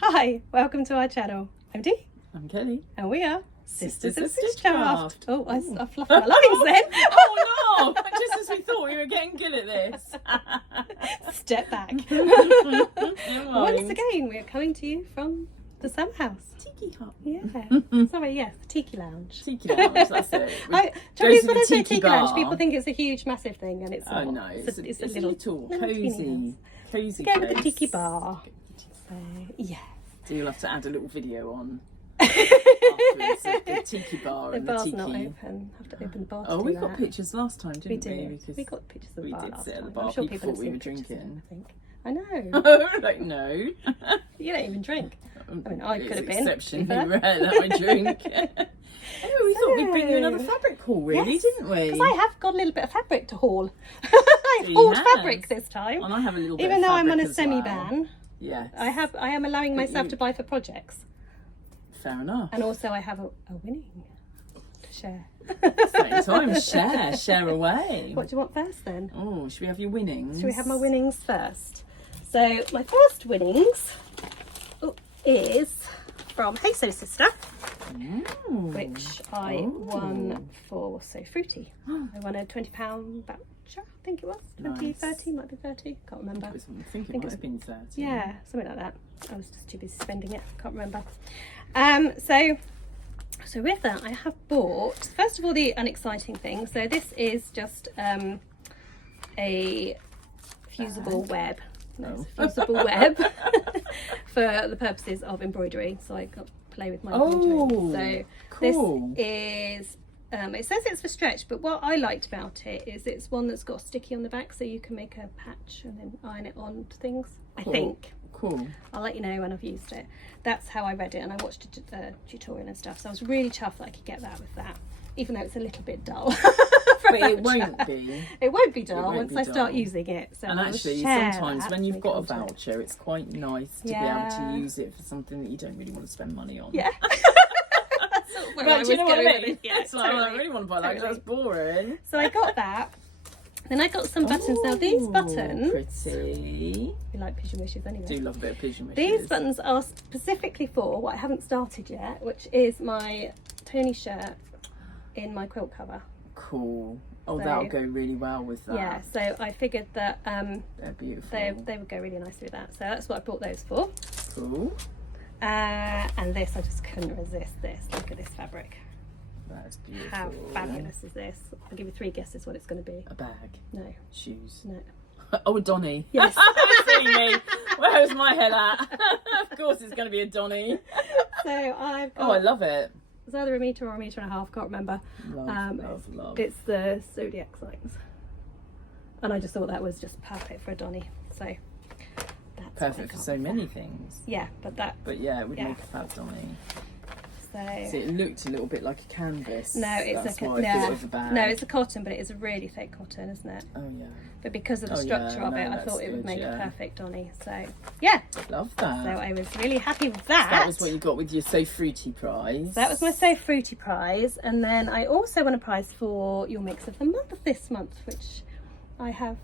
Hi, welcome to our channel. I'm Dee. I'm Kelly. And we are Sisters of of Stitchcraft. Stitchcraft. Oh, I fluffed my lines then. Oh no! Just as we thought we were getting good at this. Step back. Once Once again, we are coming to you from the summer house. Tiki hut. Yeah. Sorry, yes, the Tiki Lounge. Tiki Lounge, that's it. When I say Tiki Lounge, people think it's a huge, massive thing, and it's not. Oh no, it's a little cozy. Cozy Go with the place. Tiki bar. So, yeah. So you'll have to add a little video on afterwards of the Tiki bar The and the bar's Tiki. not open. I have to open the bar to Oh, do we that. got pictures last time, didn't we? Did. We got pictures of the we bar did last sit at the time. bar. I'm sure People people thought have we seen were pictures of it, drinking. I think. I know. Like no. You don't even drink. I mean, I could have been. Exceptionally rare that I drink. Anyway, we thought we'd bring you another fabric haul, really, Yes, didn't we? Because I have got a little bit of fabric to haul. I've hauled Yes. fabric this time. And I have a little bit Even of though I'm on fabric a as semi-ban, well. Yes. I am allowing myself to buy for projects. Fair enough. And also I have a winning to share. Same time, share away. What do you want first then? Oh, should we have your winnings? Should we have my winnings first? So my first winnings is from Hey So Sister, which I won for So Fruity. I won a £20 voucher, I think it was. 20, Nice. 30, might be 30, can't remember. I think it might have been 30. Yeah, something like that. I was just too busy spending it, can't remember. So with that, I have bought, first of all, the unexciting thing. So this is just a fusible web. No, it's a fusible web for the purposes of embroidery. So I got to play with my embroidery. So cool. this is, it says it's for stretch, but what I liked about it is it's one that's got sticky on the back, so you can make a patch and then iron it on to things, I think. Cool. I'll let you know when I've used it. That's how I read it, and I watched a tutorial and stuff, so I was really chuffed that I could get that with that, even though it's a little bit dull. But it won't be. It won't be dull once I dull. start using it. So And I will actually, share sometimes that when you've got a content. voucher, it's quite nice to be able to use it for something that you don't really want to spend money on. Yeah. But do you know what I mean? Yeah, It's like, I really want to buy that because that's boring. So I got that. Then I got some buttons. Now these buttons, Pretty. you like pigeon wishes anyway. Do love a bit of pigeon wishes. These buttons are specifically for what I haven't started yet, which is my Tony shirt in my quilt cover. Cool. Oh, So- that'll go really well with that. Yeah, so I figured that They're beautiful. they would go really nicely with that. So that's what I bought those for. Cool. And this, I just couldn't resist this. Look at this fabric. That's beautiful. How fabulous is this? I'll give you 3 guesses what it's going to be. A bag. No. Shoes. No. Oh, a Donny. Yes. Silly me. Where's my head at? Of course it's going to be a Donny. So I've got... Oh, I love it. It's either a metre or a metre and a half, can't remember. Love. It's the Zodiac signs. And I just thought that was just perfect for a Donny. So that's Perfect for so many things. Yeah, but yeah, it would Yeah. make a fab Donny. so So it looked a little bit like a canvas. no, it's That's a why I thought it was a bag. no, it's a cotton, but it is a really thick cotton, isn't it? Oh yeah. But because of the Oh, structure yeah, of no, it, I that's thought it would good, make a yeah. perfect Donny. So yeah, Love that. so I was really happy with that. That was what you got with your So Fruity prize. That was my So Fruity prize, and then I also won a prize for your Mix of the Month this month, which I have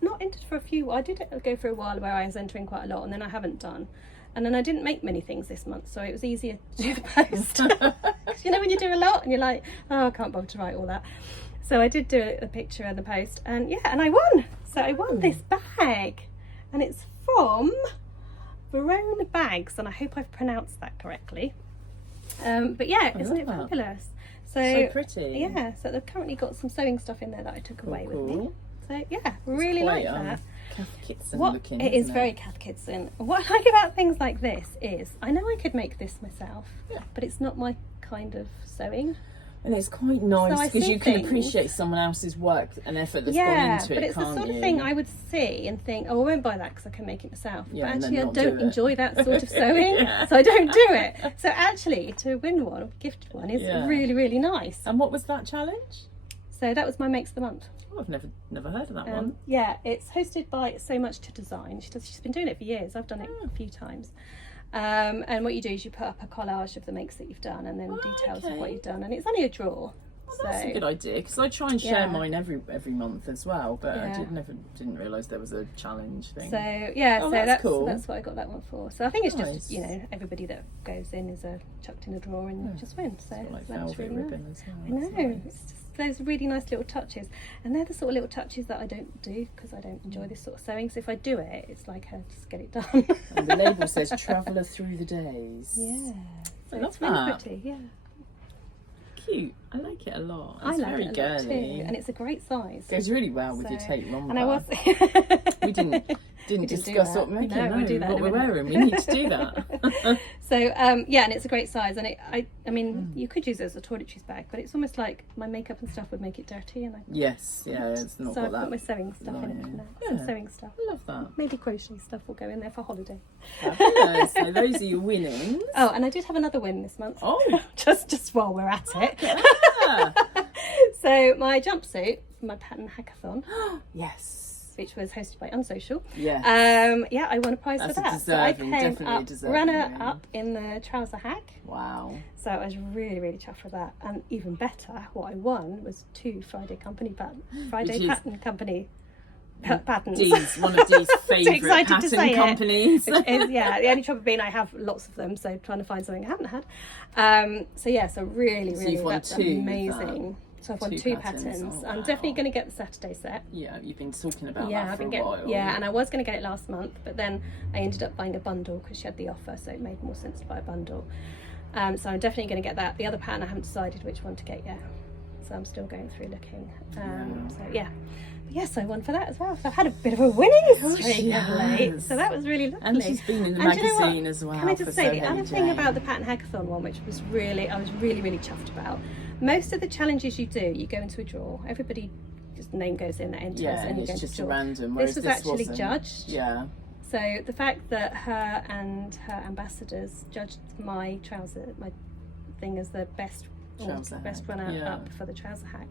not entered for a few. I did go for a while where I was entering quite a lot, and then I haven't done. And then I didn't make many things this month, so it was easier to do the post. 'Cause you know when you do a lot and you're like, oh, I can't bother to write all that. So I did do a picture and the post, and yeah, and I won. So I won this bag, and it's from Verona Bags, and I hope I've pronounced that correctly. But yeah, isn't it love that. fabulous? So pretty. Yeah, so they've currently got some sewing stuff in there that I took away with me. Cool. So yeah, really Quite, like that. Kath Kitson What looking. it is isn't very Kath Kitson. What I like about things like this is I know I could make this myself, but it's not my kind of sewing. And it's quite So nice I because see you can things- appreciate someone else's work and effort that's gone Yeah, into it, but it's the can't sort of you? thing I would see and think, oh, I won't buy that because I can make it myself. Yeah, but and then actually, I not do don't it. enjoy that sort of sewing, Yeah. so I don't do it. So actually, to win one or gift one is Yeah. really, really nice. And what was that challenge? So that was my Makes of the Month. Oh, I've never heard of that one. Yeah, it's hosted by So Much to Design. She's been doing it for years. I've done it a few times. And what you do is you put up a collage of the makes that you've done and then details of what okay. you've done. And it's only a draw. That's a good idea, because I try and share Yeah. mine every month as well, but I Yeah. didn't realise there was a challenge thing. So yeah, Oh, so that's cool. that's what I got that one for. So I think it's Nice. just, you know, everybody that goes in is chucked in a drawer and you just win. So Got like that's velvet really ribbon nice. as well. I know. That's nice. It's just those really nice little touches, and they're the sort of little touches that I don't do because I don't enjoy this sort of sewing. So if I do it, it's like just get it done. And the label says "Traveller through the days." Yeah, so I love it's really that. pretty. Yeah, Cute. I like it a lot. I It's like very it a lot too, girly. and it's a great size. Goes really well with your So- tape romper. And I was. We didn't do discuss that. what we're making. No, we'll do that what in a we're minute. wearing. We need to do that. So yeah, and it's a great size, and I mean, you could use it as a toiletries bag, but it's almost like my makeup and stuff would make it dirty, and I Yes, yeah, it's not so got I've that. got my sewing stuff in it lining. now. Yeah. Some sewing stuff. I love that. Maybe crochet stuff will go in there for holiday. Fabulous. So those are your winnings. Oh, and I did have another win this month. Oh, just while we're at it. yeah. So my jumpsuit from my pattern hackathon, Yes. which was hosted by Unsocial. Yes. Yeah, I won a prize That's for a that. So I deserving, came definitely a up deserving runner win. up in the trouser hack. Wow. So I was really, really chuffed with that. And even better, what I won was 2 Friday Company Which is- Pattern Company patterns. Dee's, one of Dee's favourite excited to pattern say it. companies. Which is, yeah, the only trouble being I have lots of them, so trying to find something I haven't had. So yeah, so really, So really, you've won that's 2 with amazing. So I've won 2 2 patterns. patterns. Oh, I'm wow. definitely going to get the Saturday set. Yeah, you've been talking about Yeah, that I've for been a while. yeah, and I was going to get it last month, but then I ended up buying a bundle because she had the offer, so it made more sense to buy a bundle. So I'm definitely going to get that. The other pattern I haven't decided which one to get yet, so I'm still going through looking. So yeah. But yes, I won for that as well. So I've had a bit of a winning streak of late, so that was really lovely. And she's been in the And do you know what? magazine as well. Can I for just say the So other Hey thing Jane. about the pattern hackathon one, which was really, I was really, really chuffed about. Most of the challenges you do, you go into a draw. Everybody, just name goes in that enters, Yeah, and you it's go into just a a draw. random. This whereas was actually wasn't. judged. Yeah. So the fact that her and her ambassadors judged my trouser, my thing as the best, Trouser best hack, runner yeah. up for the trouser hack,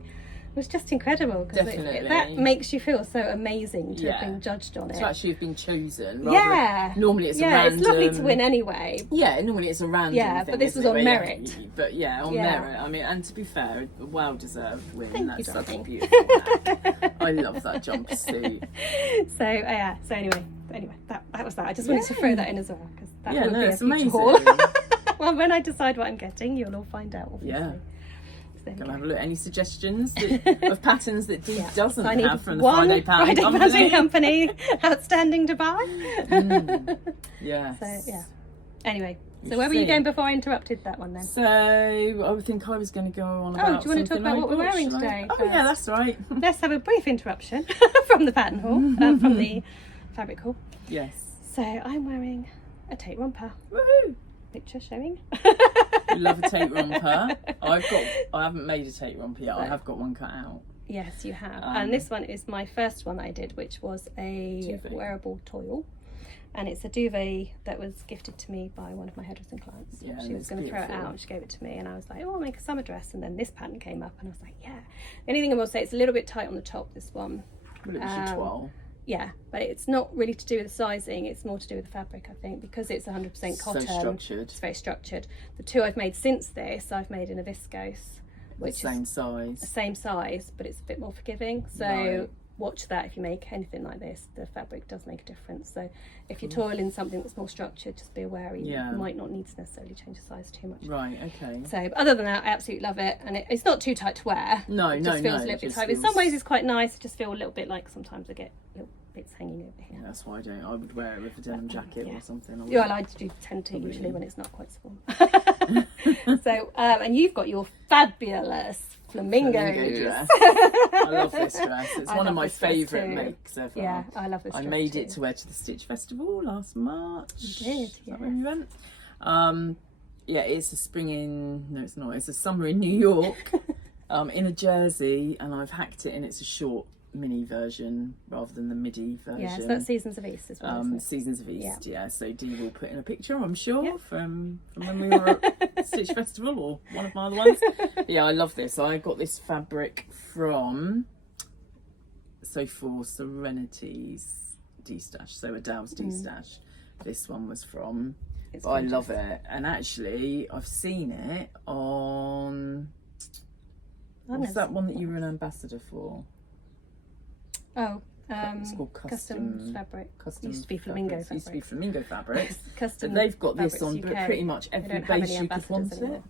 was just incredible because Definitely. that makes you feel so amazing to have Yeah. been judged on it. To actually have been chosen. rather Yeah. than- Normally it's a Yeah, random. it's lovely to win anyway. Yeah, normally it's a random Yeah, thing, but this isn't was it, on where merit. But yeah, on Yeah. merit. I mean, and to be fair, a well-deserved win. Thank That's you, such a darling. beautiful hack. I love that jumpsuit. So yeah. So anyway, that was that. I just wanted to throw that in as well because that Yeah, will no, be a it's future amazing. haul. Well, when I decide what I'm getting, you'll all find out. Obviously. Yeah. So there you Can go. I have a look? Any suggestions of patterns that Dee doesn't So I need have from the one Friday Pattern Pattern Company outstanding to buy. Yes. So yeah. Anyway, You so where were you see. going before I interrupted that one then? So I would think I was going to go on about do you want to talk something about I what we're bought, wearing shall I? today Oh yeah, that's right. Let's have a brief interruption from the pattern haul, from the fabric haul. Yes. So I'm wearing a tape romper. Woohoo! Picture showing. You love a tape romper. I haven't made a tape romper yet. I have got one cut out. Yes, you have. And this one is my first one that I did, which was a Duvet. wearable toil. And it's a duvet that was gifted to me by one of my hairdressing clients. Yeah, She and was it's going to throw it beautiful. out and she gave it to me. And I was like, oh, I'll make a summer dress. And then this pattern came up and I was like, yeah. The only thing I will say, it's a little bit tight on the top, this one. Well, it was your twirl. Yeah, but it's not really to do with the sizing. It's more to do with the fabric, I think, because it's 100% cotton. So structured. It's very structured. The two I've made since this, I've made in a viscose, which Same is size. the same size, but it's a bit more forgiving. So Right. watch that if you make anything like this. The fabric does make a difference. So if you're toiling something that's more structured, just be aware you Yeah. might not need to necessarily change the size too much. Right. Okay. So, but other than that, I absolutely love it, and it's not too tight to wear. No, It no, just feels no, a little it bit just tight. In some feels- ways, it's quite nice. I just feel a little bit like sometimes I get little bits hanging over here. Yeah, that's why I would wear it with a denim jacket Yeah. or something. Yeah, I do tend to Probably. usually when it's not quite small. So, and you've got your fabulous flamingos. Flamingo dress. I love this dress. It's I one love of my this dress favourite too. makes ever. Yeah, I love this I dress made too. it to wear to the Stitch Festival last March. You did, Is that yes. when we went? Yeah, it's a spring in. No, it's not. It's a summer in New York. In a jersey, and I've hacked it, and it's a short mini version rather than the midi version. Yeah, so that's Seasons of East as well, isn't it? Seasons of East, Yeah. yeah. So Dee will put in a picture, I'm sure, Yeah. from when we were at Stitch Festival or one of my other ones. But yeah, I love this. I got this fabric from for Serenity's D-Stash, so Adele's D-Stash. This one was from. It's But I gorgeous. love it, and actually I've seen it on. What's that one that you were an ambassador for? Oh, it's called custom fabric. Custom used to be Flamingo fabrics. fabric. Used to be Flamingo fabrics. Custom But they've got this Fabrics on UK. pretty much They every don't have base any you could want ambassadors it.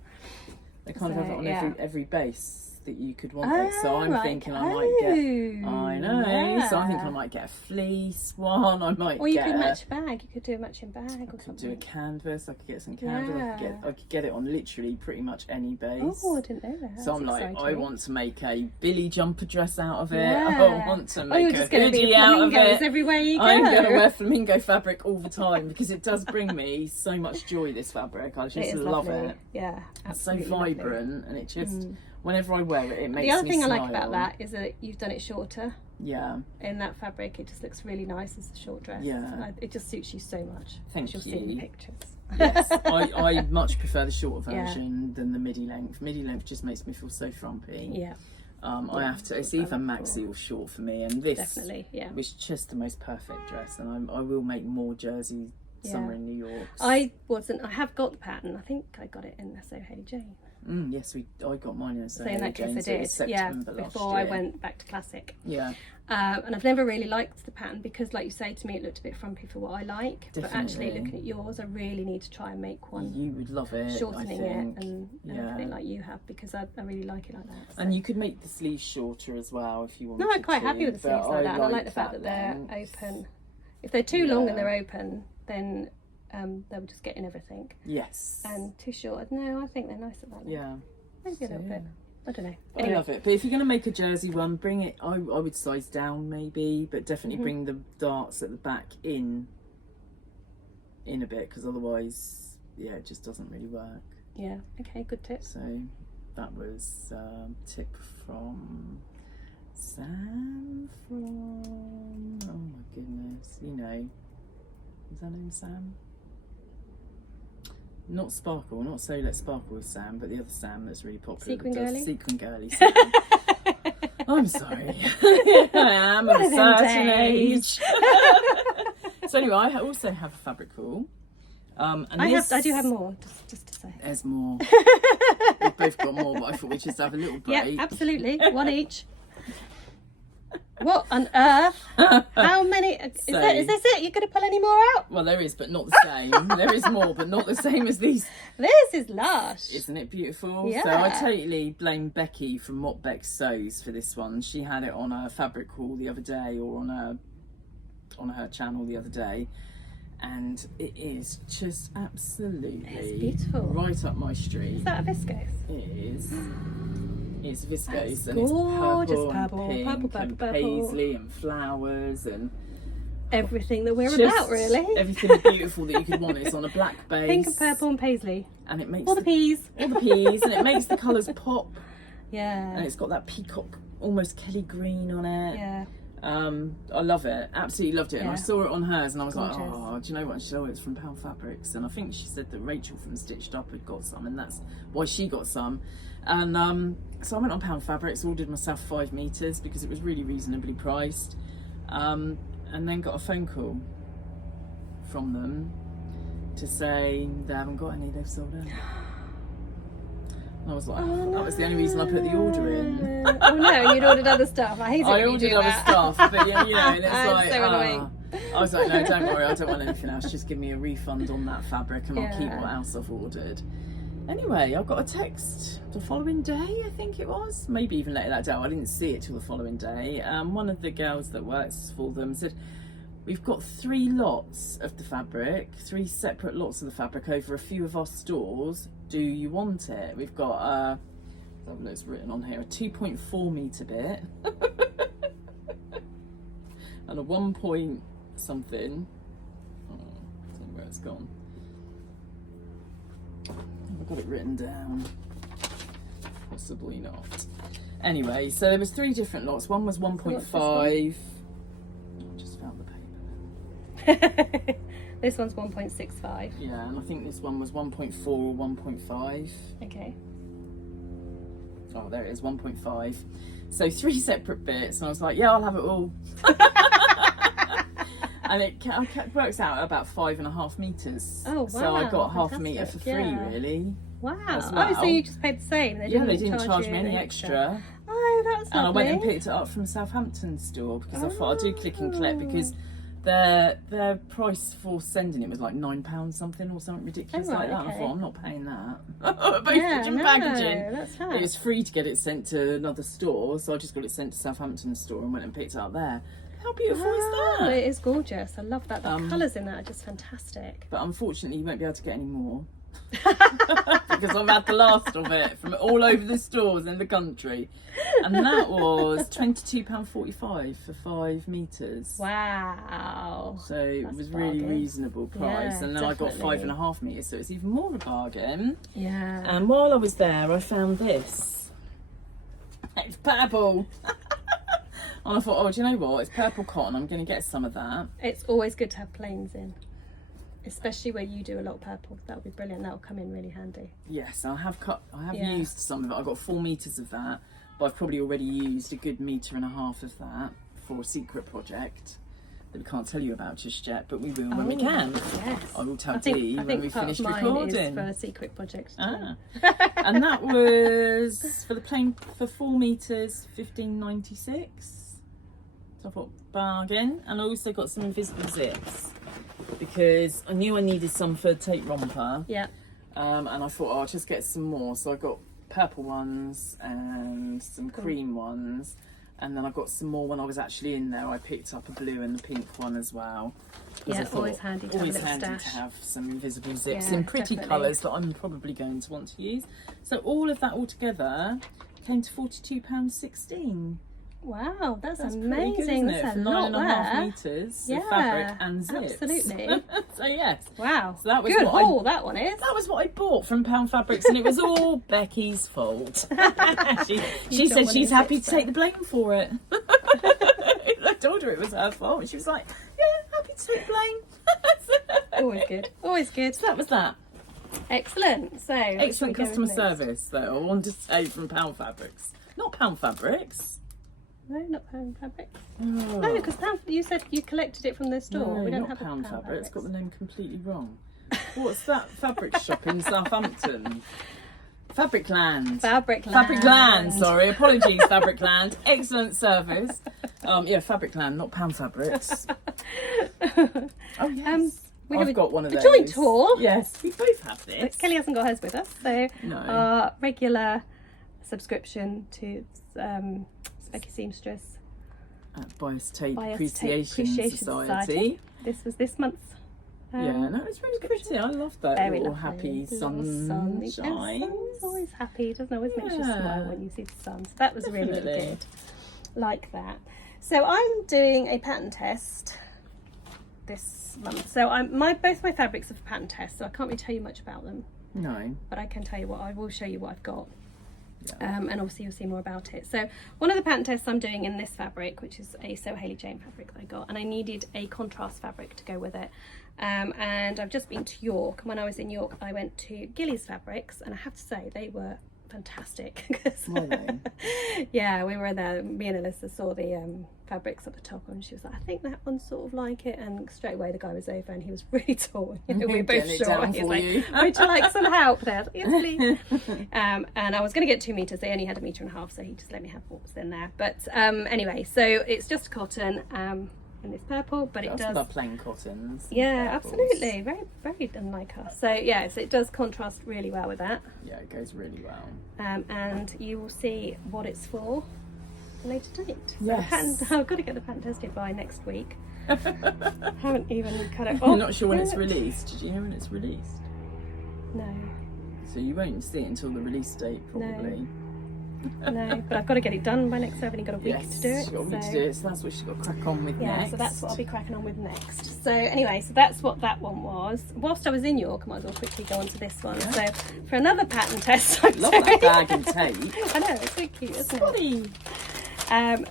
They kind of have it on So, every base that you could want it. So I'm right. thinking I might get. I know. Yeah. So I think I might get a fleece one. I might Or you get could match a bag. You could do a matching bag or I could something. do a canvas. I could get some canvas. Yeah. I could get it on literally pretty much any base. Oh, I didn't know that. So I'm That's like, I exciting. want to make a Billy jumper dress out of it. Yeah. I want to Oh, make you're a just going to be hoodie out of flamingos it. everywhere you go. I'm going to wear flamingo fabric all the time because it does bring me so much joy, this fabric. I It just is love lovely. it. Yeah, It's so absolutely lovely. vibrant and it just, whenever I wear it, it makes me The other thing smile. I like about that is that you've done it shorter. Yeah. In that fabric, it just looks really nice as a short dress. Yeah. It just suits you so much. Thank You'll see in the you. pictures. Yes, I much prefer the shorter Yeah. version than the midi length. Midi length just makes me feel so frumpy. Yeah, I have to, it's either maxi or short for me, and this definitely. Yeah. was just the most perfect dress, and I will make more jersey summer Yeah. in New York. I have got the pattern. I think I got it in the Soho Jane. Yes, I got mine in So in that case I did. September last before I year. went back to classic. Yeah, And I've never really liked the pattern because, like you say, to me it looked a bit frumpy for what I like. But actually, Definitely. looking at yours, I really need to try and make one you would love it. shortening I think. it and Yeah. everything like you have because I really like it like that. So. And you could make the sleeves shorter as well if you wanted. No, I'm quite to, happy with the but sleeves like that, and I like the fact that length. they're open. If they're too long and Yeah. they're open, then they'll just get in everything. Yes. And too short, no, I think they're nice at that. length. Yeah. Maybe a little bit. I don't know. I love it. But if you're going to make a jersey one, bring it. I would size down maybe, but definitely bring the darts at the back in a bit because otherwise, yeah, it just doesn't really work. Yeah. Okay. Good tip. So that was tip from Sam from. Oh my goodness, you know, is that name Sam? Not Sparkle, not So Let Sparkle with Sam, but the other Sam that's really popular. Sequin that does Girly? Sequin Girly. Sam. I'm sorry. I am of a One of them certain days. age. So anyway, I also have a fabric pool. And I do have more, just to say. There's more. We've both got more, but I thought we'd just have a little break. Yeah, absolutely. One each. What on earth? How many? Is this it? You're going to pull any more out? Well, there is, but not the same. There is more, but not the same as these. This is lush. Isn't it beautiful? Yeah. So I totally blame Becky from What Beck Sews for this one. She had it on her fabric haul the other day, or on her channel the other day, and it is just absolutely It's beautiful. right up my street. Is that a viscose? It is. It's viscose That's and it's gorgeous. purple, Purple, and pink purple, and purple. paisley and flowers and Everything that we're just about, really. everything beautiful that you could want. It's on a black base. Pink and purple and paisley. And it makes All the peas. all the peas, and it makes the colours pop. Yeah. And it's got that peacock, almost Kelly green on it. Yeah. I love it. Absolutely loved it. And I Yeah. saw it on hers, and I was like, Gorgeous. oh, do you know what? She said, oh, it's from Pound Fabrics, and I think she said that Rachel from Stitched Up had got some, and that's why she got some. And so I went on Pound Fabrics, ordered myself 5 meters because it was really reasonably priced, and then got a phone call from them to say they haven't got any, they've sold out. And I was like, oh, that was the only reason I put the order in. Oh no, and you'd ordered other stuff. I hate it I when you ordered do other that. stuff, but you know, and it's I'm like, so annoying. I was like, no, don't worry, I don't want anything else. Just give me a refund on that fabric, and I'll keep Yeah. what else I've ordered. Anyway, I got a text the following day, I think it was, maybe even later that day. I didn't see it till the following day. One of the girls that works for them said, we've got 3 lots of the fabric, 3 separate lots of the fabric over a few of our stores. Do you want it? We've got it's written on here, a 2.4 meter bit and a 1 point something. Oh, I don't know where it's gone. I've got it written down. Possibly not. Anyway, so there was 3 different lots. One was 1.5. I just found the paper. This one's 1.65. Yeah, and I think this one was 1.4 or 1.5. Okay. Oh, there it is, 1.5. So 3 separate bits, and I was like, yeah, I'll have it all. And it works out at about 5.5 meters. Oh, wow. So I got half a meter for Fantastic, free, yeah. really. Wow. As well. Oh, so you just paid the same? They didn't charge me you any extra. Oh, that's lovely. And I went and picked it up from Southampton store because I thought I'd do click and collect because their price for sending it was like £9 something or something ridiculous like that. Okay. I thought I'm not paying that. Postage and packaging. That's It was free to get it sent to another store, so I just got it sent to Southampton store and went and picked it up there. How beautiful is that? It is gorgeous. I love that. The colours in that are just fantastic. But unfortunately, you won't be able to get any more. Because I've had the last of it from all over the stores in the country, and that was £22.45 for 5 meters. Wow! So it was really bargain. reasonable price, Yeah, and then definitely. I got 5.5 meters, so it's even more of a bargain. Yeah. And while I was there, I found this. It's purple. And I thought, oh, do you know what? It's purple cotton. I'm going to get some of that. It's always good to have plains in, especially where you do a lot of purple. That would be brilliant. That will come in really handy. Yes, I have Yeah. used some of it. I got 4 meters of that, but I've probably already used a good 1.5 meters of that for a secret project that we can't tell you about just yet, but we will when we can. Yes. I will tell I Dee think when we part finish of mine recording. is for a secret project. Ah. And that was for the plain for 4 meters, £15.96. So I thought bargain, and I also got some invisible zips because I knew I needed some for tape romper. Yeah. And I thought, I'll just get some more. So I got purple ones and some cream ones. And then I got some more when I was actually in there. I picked up a blue and a pink one as well. Yeah, always handy to have a always little handy stash. to have some invisible zips Yeah, in pretty definitely. colours that I'm probably going to want to use. So all of that all together came to £42.16. Wow, that's Pretty amazing. good, isn't it? That's For a lot 9.5 there. meters Yeah, of fabric and zips. absolutely. So yes, Wow. So that was good what I- haul, that one is. that was what I bought from Pound Fabrics, and it was all Becky's fault. she You said don't she's want happy to to take the blame for it. I told her it was her fault, and she was like, "Yeah, happy to take blame." Always good. Always good. So that was that. Excellent. So Excellent should we go customer next? service, though. I want to say from Pound Fabrics, not Pound Fabrics. No, not Pound Fabrics. Oh. No, because you said you collected it from the store. No, we don't not have a Pound Fabrics. Got the Fabrics. name completely wrong. What's that fabric shop in Southampton? Fabricland. Fabricland, sorry. Apologies, Fabricland. Excellent service. Yeah, Fabricland, not Pound Fabrics. Oh, yes. We have I've got one of a those. joint haul. Yes, we both have But this. Kelly hasn't got hers with us, so No. our regular subscription to Specky Seamstress Bias Tape Bias Tape Appreciation Appreciation Society. This was this month's. Yeah, no, it's really pretty. I love that Very little lovely. happy Little sun. The sunshine. sun's always happy, doesn't it? Always makes you Yeah. smile when you see the sun. So that was really, really Definitely. good. Like that. So I'm doing a pattern test this month. So both my fabrics are for pattern test, so I can't really tell you much about them, No. but I can tell you I will show you what I've got. Yeah. And obviously you'll see more about it. So one of the pattern tests I'm doing in this fabric, which is a So Hayley Jane fabric that I got, and I needed a contrast fabric to go with it. And I've just been to York, and when I was in York I went to Gillies Fabrics, and I have to say they were fantastic. Were they? Yeah, we were there, me and Alyssa saw the fabrics at the top, and she was like, I think that one's sort of like it, and straight away the guy was over and he was really tall. You know, we were both Getting it short. down He was for like, you. would you like some help there? Yes, please. And I was going to get 2 meters. They only had 1.5 meters, so he just let me have what was in there. But anyway, so it's just cotton and it's purple, but it I also does. love plain cottons. and Yeah, purples. absolutely. Very, very unlike us. So yeah, so it does contrast really well with that. Yeah, it goes really well. And you will see what it's for a later date. So Yes. I've got to get the pattern tested by next week. Haven't even cut it off. I'm not sure when it's yet. released. Did you know when it's released? No, So you won't see it until the release date, probably. no. But I've got to get it done by next. So I've only got a week Yes, to do it. she's got a week so. to do it, so that's what she's got to crack on with Yeah, next. so that's what I'll be cracking on with next. So anyway, so that's what that one was. Whilst I was in York, I might as well quickly go on to this one. Yeah. So for another pattern test, I'm Love doing- that bag and tape. I know, it's so cute, isn't it? Funny.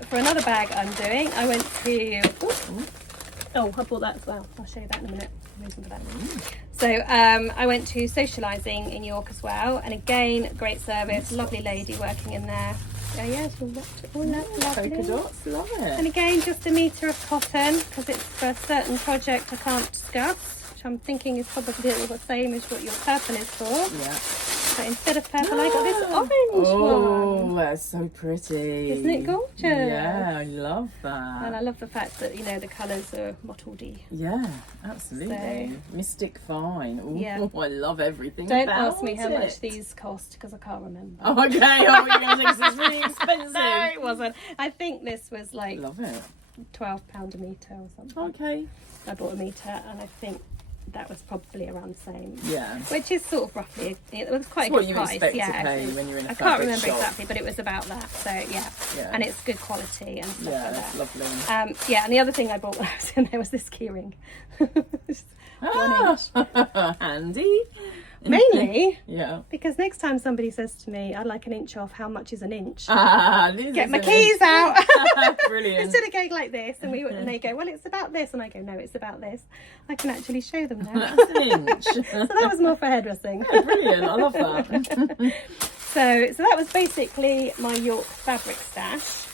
For another bag I'm doing, I went to... Oh, I bought that as well. I'll show you that in a minute. Reason for that. So I went to socialising in York as well. And again, great service, lovely lady working in there. Oh yeah, it's all wrapped. Oh, that's lovely. Polka dots, love And it. again, just a metre of cotton because it's for a certain project I can't discuss, which I'm thinking is probably the same as what your purple is for. Yeah. But instead of purple, I got this orange Oh, one. that's so pretty. Isn't it gorgeous? Yeah, I love that. And I love the fact that, you know, the colours are mottledy. Yeah, absolutely. Mystic Vine. Ooh, Yeah. I love everything. Don't about ask me how it. much these cost because I can't remember. Oh, okay. Oh, you're going to think this is really expensive. No, it wasn't. I think this was like Love it. £12 a metre or something. Okay. I bought a metre and I think that was probably around the same. Yeah. Which is sort of roughly, it was quite It's a what good you price. expect Yeah, to pay when you're in a I can't fabric remember shop. exactly, but it was about that. So yeah, Yeah. and it's good quality and stuff Yeah, like that's that. lovely. Yeah, and the other thing I bought when I was in there was this keyring. Just 1 inch. Ah, handy. Mainly Yeah. because next time somebody says to me, I'd like an inch off, how much is an inch? This Get is my an keys inch. out. Brilliant. Instead of going like this, and they go, well, it's about this, and I go, no, it's about this. I can actually show them now. That's an inch. So that was more for hairdressing. Brilliant. I love that. So that was basically my York fabric stash.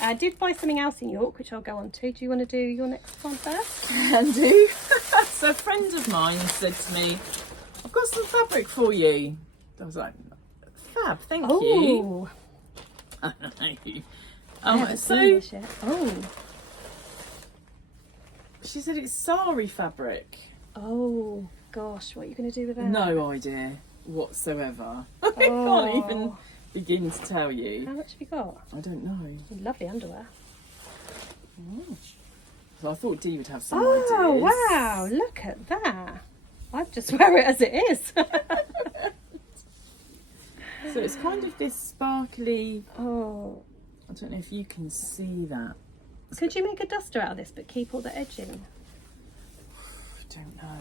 I did buy something else in York, which I'll go on to. Do you want to do your next one first? Can do. So a friend of mine said to me, I've got some fabric for you. I was like, fab, thank you. Oh, I haven't So seen this yet. Oh, she said it's Sari fabric. oh gosh, what are you going to do with that? No idea whatsoever. I Oh. can't even begin to tell you. How much have you got? I don't know. Lovely underwear. So I thought Dee would have some Oh, ideas. wow, look at that. I'd just wear it as it is. So it's kind of this sparkly. Oh, I don't know if you can see that. could you make a duster out of this but keep all the edging? I don't know.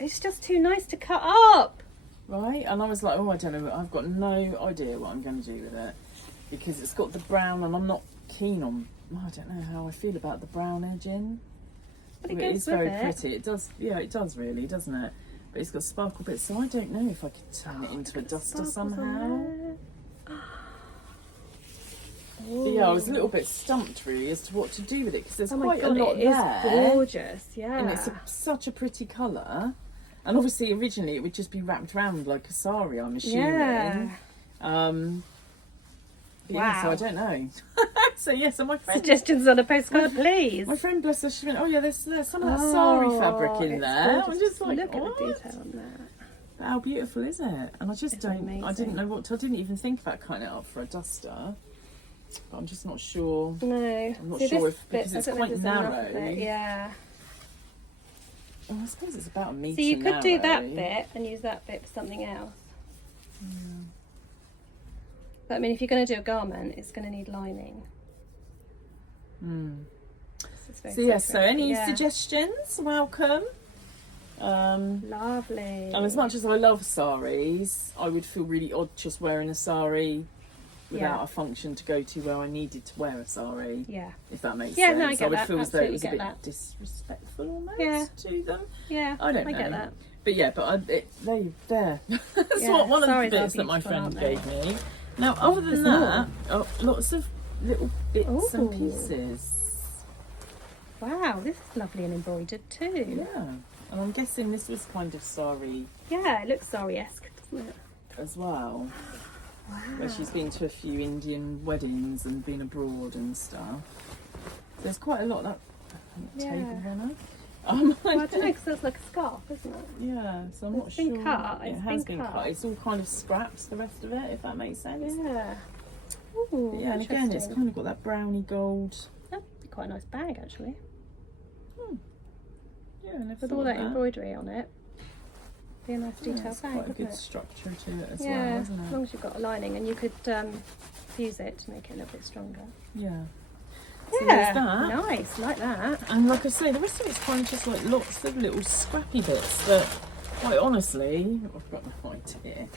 It's just too nice to cut up. Right? And I was like, oh, I don't know. I've got no idea what I'm going to do with it. Because it's got the brown and I'm not keen on... I don't know how I feel about the brown edging. But it It goes is with very it. pretty. It does, yeah, it does really, doesn't it? But it's got sparkle bits, so I don't know if I could turn it into a duster Sparkles somehow. on But yeah, I was a little bit stumped really as to what to do with it because there's Oh my quite god, a lot it is there, gorgeous, yeah. and it's such a pretty colour. And obviously, originally it would just be wrapped around like a sari, I'm assuming. Yeah. But yeah, so Wow. I don't know. So yeah, so my friend, Suggestions on a postcard, please. my friend, bless her, she went, oh yeah, there's some of that sari fabric in it's there. I'm gorgeous. just like, Look at what? the detail on that. How beautiful is it? And I just It's I amazing. didn't know what to, I didn't even think about cutting it up for a duster. But I'm just not sure. No. I'm not See, sure this if, bit, because I it's don't know if quite there's enough of narrow. it, yeah. Oh, I suppose it's about a metre So you could do that narrow. bit and use that bit for something else. But I mean, if you're going to do a garment, it's going to need lining. It's very So yes, so any yeah. suggestions? Welcome. Lovely. And as much as I love saris, I would feel really odd just wearing a sari without Yeah. a function to go to where I needed to wear a sari. Yeah. If that makes Yeah, sense. no, I get would that. feel as though it Absolutely was a get bit that. disrespectful almost Yeah. to them. Yeah. I don't know. I get that. But yeah, but there. That's Yeah, one of the saris are bits that my beautiful, friend aren't gave me. Now, other than There's that, lots of little bits and Ooh. pieces. Wow, this is lovely and embroidered too. Yeah, and I'm guessing this was kind of sari Yeah, it looks sari-esque, doesn't it? as well. Wow. Where she's been to a few Indian weddings and been abroad and stuff. There's quite a lot of that Yeah. table runner. Well, I don't know, because it's like a scarf, isn't it? Yeah, so I'm not It's been sure. cut, It it's has been been cut. cut. It's all kind of scraps, the rest of it, if that makes sense. Yeah. Ooh, But yeah, and again, it's interesting. kind of got that browny gold. That'd be quite a nice bag, actually. Yeah, I never With thought all of that embroidery on it. Be a nice Yeah, detailed it's bag, quite a wouldn't good it? structure to it as Yeah, well, isn't as it? long as you've got a lining, and you could fuse it to make it a little bit stronger. Yeah. So Yeah, there's that. nice, like that. And like I say, the rest of it's kind of just like lots of little scrappy bits that, quite honestly, I've got no idea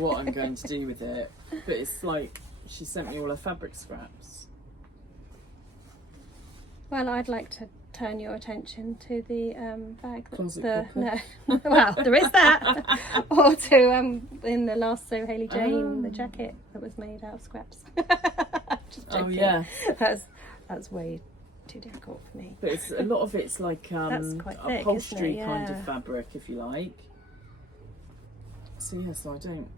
what I'm going to do with it. But it's like she sent me all her fabric scraps. Well, I'd like to turn your attention to the bag. Closet No, well, there is that. Or to in the last So Hailey Jane, the jacket that was made out of scraps. Just joking. Oh yeah, that's way too difficult for me. but it's a lot of it's like That's quite thick, upholstery isn't it? kind Yeah. of fabric, if you like. So yeah, so I don't.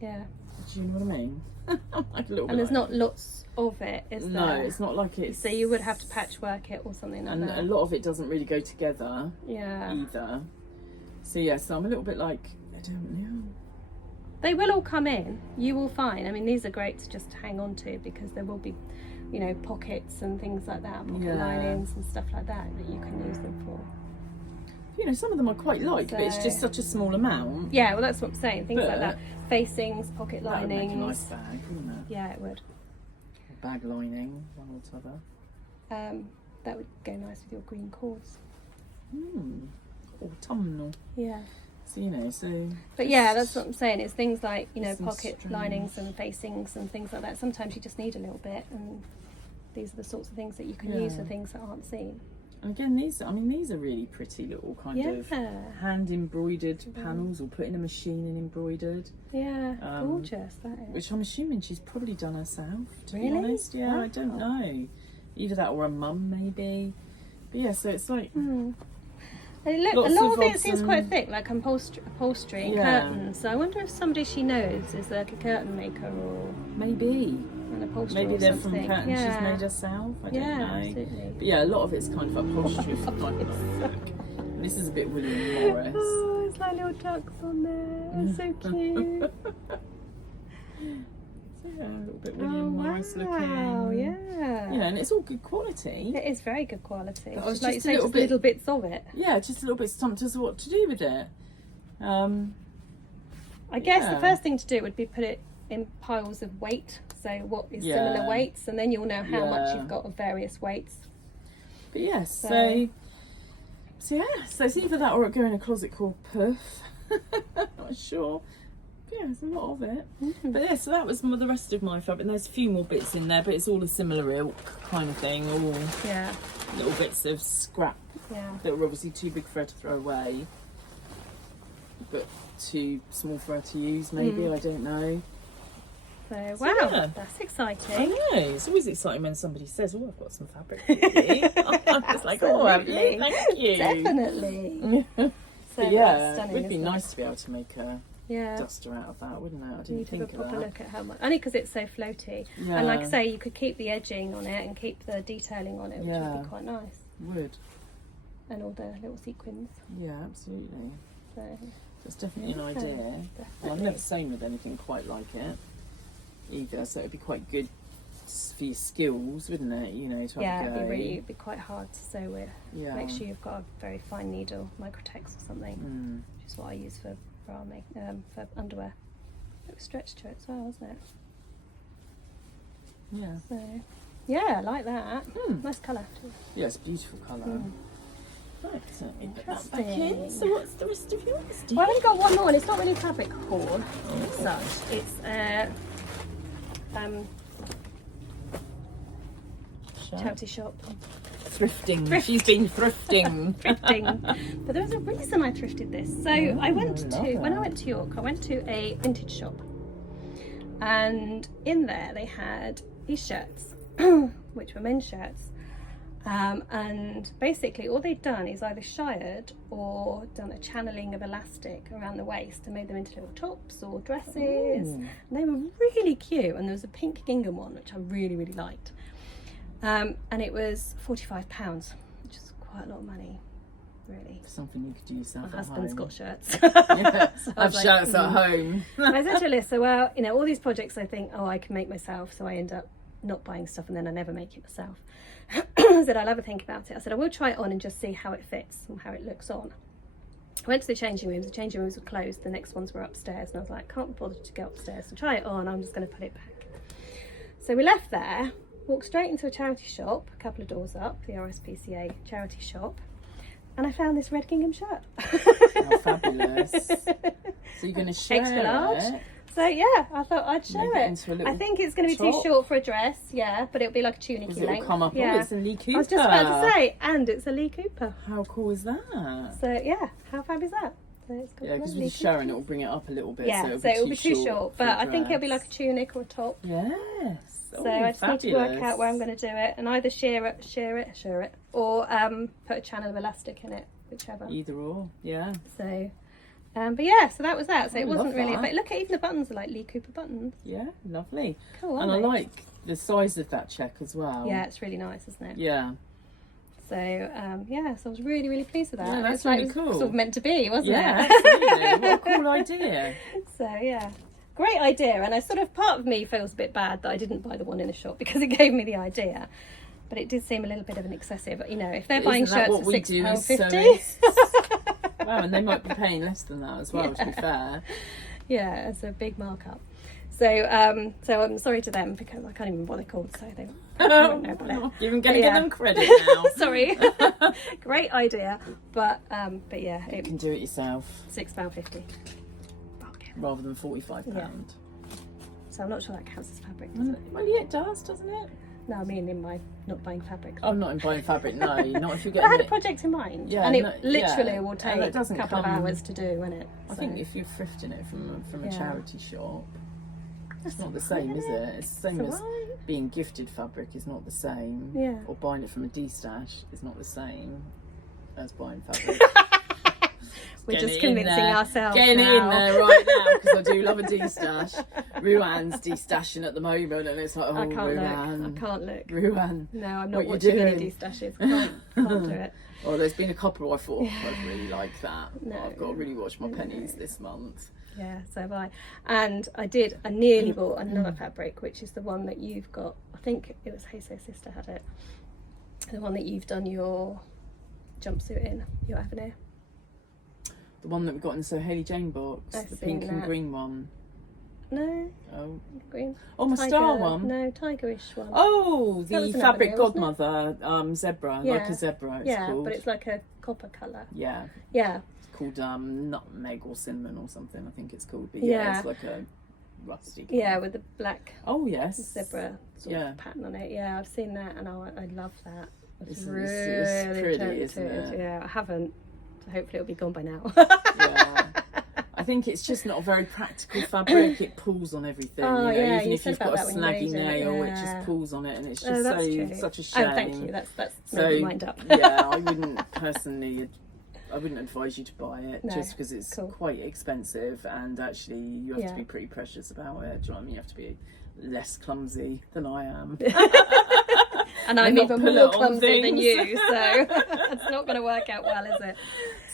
Yeah, Do you know what I mean? Like a little bit. and there's like- not lots of it, is No, there? it's not like it's. So you would have to patchwork it or something like And that. a lot of it doesn't really go together Yeah, either. So yeah, so I'm a little bit like, I don't know. they will all come in. You will find. I mean, these are great to just hang on to because there will be, you know, pockets and things like that, pocket Yeah. linings and stuff like that you can use them for. You know, some of them I quite like, but it's just So- such a small amount. Yeah, well, that's what I'm saying. Things like But that, facings, pocket That would make a nice linings. bag, wouldn't it? Yeah, it would. A bag lining, one or t'other. That would go nice with your green cords. Autumnal. Yeah. So, you know, so. But yeah, that's what I'm saying. It's things like, you know, Some pocket strange- linings and facings and things like that. Sometimes you just need a little bit, and these are the sorts of things that you can use Yeah. for things that aren't seen. And again, these are really pretty little kind of Yeah. hand embroidered panels, or put in a machine and embroidered, Yeah, Um, gorgeous that is. which I'm assuming she's probably done herself, to Really? be honest. Yeah, I don't Wow. know. Either that or a mum, maybe. But yeah, so it's like, And look, Lots a lot of of it odds seems and- quite thick, like upholstery and Yeah. curtains. So I wonder if somebody she knows is like a curtain maker or maybe. an upholsterer Maybe or they're something. from curtains yeah. she's made herself. I don't Yeah, know. absolutely. But yeah, a lot of it's kind of upholstery, if you like. And this is a bit William Morris. Oh, there's like little ducks on there. It's so cute. So yeah, a little bit Oh, William Morris wow, looking. yeah. You know, and it's all good quality. It is very good quality. But I was Just like you just a say, little just bit- little bits of it. Yeah, just a little bit stumped as to what to do with it. I guess Yeah. the first thing to do would be put it in piles of weight. So what is Yeah. similar weights, and then you'll know how much Yeah. you've got of various weights. But yes, So- so yeah, so it's either that or it go in a closet called Puff. Not sure. But yeah, there's a lot of it. But yeah, so that was the rest of my fabric. And there's a few more bits in there, but it's all a similar ilk kind of thing. All Yeah, little bits of scrap yeah. that were obviously too big for her to throw away, but too small for her to use. Maybe I don't know. So So, wow, yeah. that's I exciting. know, it's always exciting when somebody says, "Oh, I've got some fabric for you." I'm just like, "Oh, have you? Absolutely. Thank you." Definitely. So But that's yeah, it stunning, would be isn't it? nice to be able to make a Yeah. duster out of that, wouldn't it? I You didn't need to have think a of proper that. look at how much. Only because it's so floaty. Yeah, And like I say, you could keep the edging on it and keep the detailing on it, which would Yeah. be quite nice. would. And all the little sequins. Yeah, absolutely. So It's definitely an Yeah, idea. Well, I've definitely. never sewn with anything quite like it either, so it'd be quite good for your skills, wouldn't it? You know, to have yeah, a go. it'd be quite hard to sew with. Yeah. Make sure you've got a very fine needle, Microtex or something, Mm. which is what I use for for underwear. It was stretched to it as well, wasn't it? Yeah. So yeah, I like that. Nice colour too. Yeah, it's a beautiful colour. Right, so let me put that back in. Interesting. So what's the rest of yours, Dee? Well, I've only got one more, and it's not really fabric haul as such. It's charity shop Thrifting. She's been thrifting. thrifting. But there was a reason I thrifted this. So I went love to when I that. went to York, I went to a vintage shop, and in there they had these shirts, which were men's shirts. And basically all they'd done is either shired or done a channeling of elastic around the waist and made them into little tops or dresses. Ooh. And they were really cute, and there was a pink gingham one which I really, really liked. And it was £45, which is quite a lot of money, really. Something you could do yourself My at husband's home. got shirts. Yeah, So I have was like, shirts at home. I said to Alyssa, well, you know, all these projects I think, oh, I can make myself, so I end up not buying stuff and then I never make it myself. I said, I'll have a think about it. I said, I will try it on and just see how it fits and how it looks on. I went to the changing rooms were closed, the next ones were upstairs, and I was like, can't be bothered to go upstairs, so try it on, I'm just going to put it back. So we left there, walked straight into a charity shop, a couple of doors up, the RSPCA charity shop, and I found this red gingham shirt. Oh, fabulous. So you're going to share Extra large. it? So yeah, I thought I'd show Make it it. into a little I think it's going to be too top. short for a dress, yeah, but it'll be like a tunic It'll length. come up. Yeah. Oh, it's a Lee Cooper. I was just about to say, and it's a Lee Cooper. How cool is that? So yeah, how fab is that? So it's got Yeah, because Lee with the showing, it'll bring it up a little bit. Yeah, so it'll be too short. but I think it'll be like a tunic or a top. Yes. So I just need to work out where I'm going to do it, and either shear it, or put a channel of elastic in it, whichever. Either or, yeah. So, but yeah, so that was that. So I it wasn't love really. that. But look at even the buttons are like Lee Cooper buttons. Yeah, lovely. Cool, And aren't I they? like the size of that check as well. Yeah, it's really nice, isn't it? Yeah. So yeah, so I was really, really pleased with that. Yeah, that's it's like, really it was cool. Sort of meant to be, wasn't Yeah, it? absolutely. What a cool idea. So yeah, great idea. And I sort of, part of me feels a bit bad that I didn't buy the one in the shop because it gave me the idea. But it did seem a little bit of an excessive, you know, if they're buying Isn't that shirts what at we do as £6.50. Wow, and they might be paying less than that as well, to be fair. Yeah, it's a big markup. So so I'm sorry to them because I can't even remember what they're called, so they don't know about it. You're going to Yeah. give them credit now. Sorry. Great idea. But yeah, You it can do it yourself £6.50. Bargain. rather than £45. Yeah. So I'm not sure that counts as fabric. Well, yeah, it does, doesn't it? No, I mean in my not buying fabric. Oh, not in buying fabric, no. Not if you're But I getting had a it. project in mind, Yeah, and it no, literally yeah. will And take it a doesn't couple of come- hours to do, won't it? I think if you're thrifting it from a Yeah. charity shop, it's That's not the alright, same, is isn't it? It's the same It's as alright. being gifted fabric is not the same. Yeah. Or buying it from a D-stash is not the same as buying fabric. We're Getting just it in convincing there. ourselves Getting it now. in there right now because I do love a D-stash. Ruan's D-stashing at the moment and it's like, oh, I can't Ruan. look. I can't look. Ruan. No, I'm What not you watching any doing? D-stashes. Can't do it. Well, there's been a couple I thought I'd really like that. No. I've got to really watch my pennies this month. Yeah, so have I. And I nearly bought another fabric, which is the one that you've got. I think it was Hey So Sister had it. The one that you've done your jumpsuit in, your Avenir. The one that we got in the So Hailey Jane box, I've the seen pink and that. green one. No, Oh, green. oh, my star one. No, tigerish one. Oh, That was the an fabric Avenir, wasn't godmother zebra, like Yeah. a zebra. It's yeah, called. but it's like a copper colour. Yeah, Yeah, it's called nutmeg or cinnamon or something. I think it's called. But yeah, Yeah. it's like a rusty. yeah, with the black Oh yes, zebra sort Yeah. of pattern on it. Yeah, I've seen that and I love that. It's It's really pretty, tempted. isn't it? Yeah, I haven't. So hopefully it'll be gone by now. Yeah. I think it's just not a very practical fabric. It pulls on everything. Oh, you know, yeah, even you if said you've got a about that when you snaggy made it, nail, it yeah. just pulls on it, and it's Oh, just that's true. such a shame. Oh, thank you. That's So made my mind up. yeah, I wouldn't personally. I wouldn't advise you to buy it No, just because it's cool. quite expensive, and actually you have Yeah. to be pretty precious about it. Do you know what I mean? You have to be less clumsy than I am. And I'm not even pull more it on clumsy than things. you, so it's not going to work out well, is it?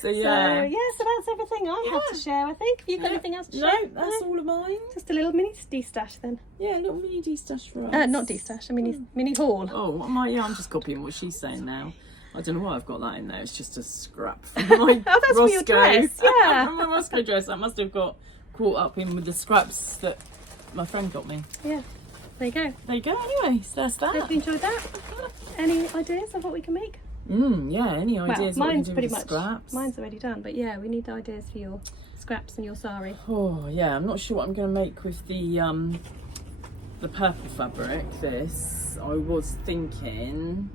So yeah. So that's everything I have to share, I think. Have you got anything else to No, share? that's all of mine. Just a little mini D-stash then. Yeah, a little mini D-stash for us. Not D-stash, a mini haul. Oh, what am I? Yeah, I'm just copying what she's saying now. I don't know why I've got that in there. It's just a scrap from my Oh, that's for your dress, yeah. from my Roscoe dress. That must have got caught up in with the scraps that my friend got me. Yeah, there you go. There you go. Anyway, so that's that. Hope you enjoyed that. Any ideas of what we can make? Yeah. Any ideas? Well, what mine's you can do pretty with much. the scraps? Mine's already done, but yeah, we need ideas for your scraps and your sari. Oh yeah, I'm not sure what I'm going to make with the purple fabric. This I was thinking.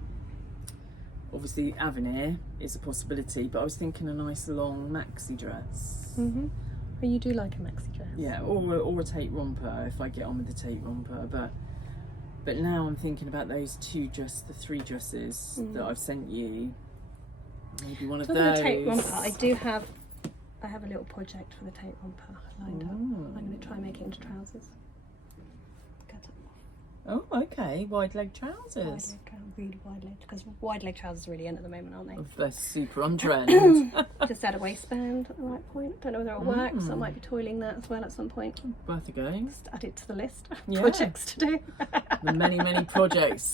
Obviously, Avenir is a possibility, but I was thinking a nice long maxi dress. Mhm. Well, you do like a maxi dress. Yeah, or a tape romper if I get on with the tape romper. But now I'm thinking about those the three dresses that I've sent you. Maybe one of Talking those. of tape romper, I have a little project for the tape romper lined up. I'm going to try and make it into trousers. Cut it off. Oh, okay. Wide leg trousers. Wide leg trousers, really wide leg, because wide leg trousers are really in at the moment, aren't they? They're super on trend. Just add a waistband at the right point. Don't know whether it'll work, so I might be toiling that as well at some point. Worth a go. Just add it to the list of Yeah. projects to do. The many projects.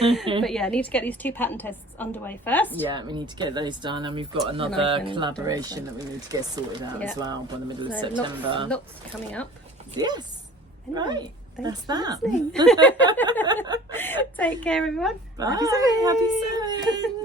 But yeah, I need to get these 2 pattern tests underway first. Yeah, we need to get those done, and we've got I another can collaboration do that we need to get sorted out Yeah. as well by the middle of So September. lots coming up. Yes. Anyway, Right. thanks That's for that. listening. Take care, everyone. Bye. Happy sewing. Happy sewing.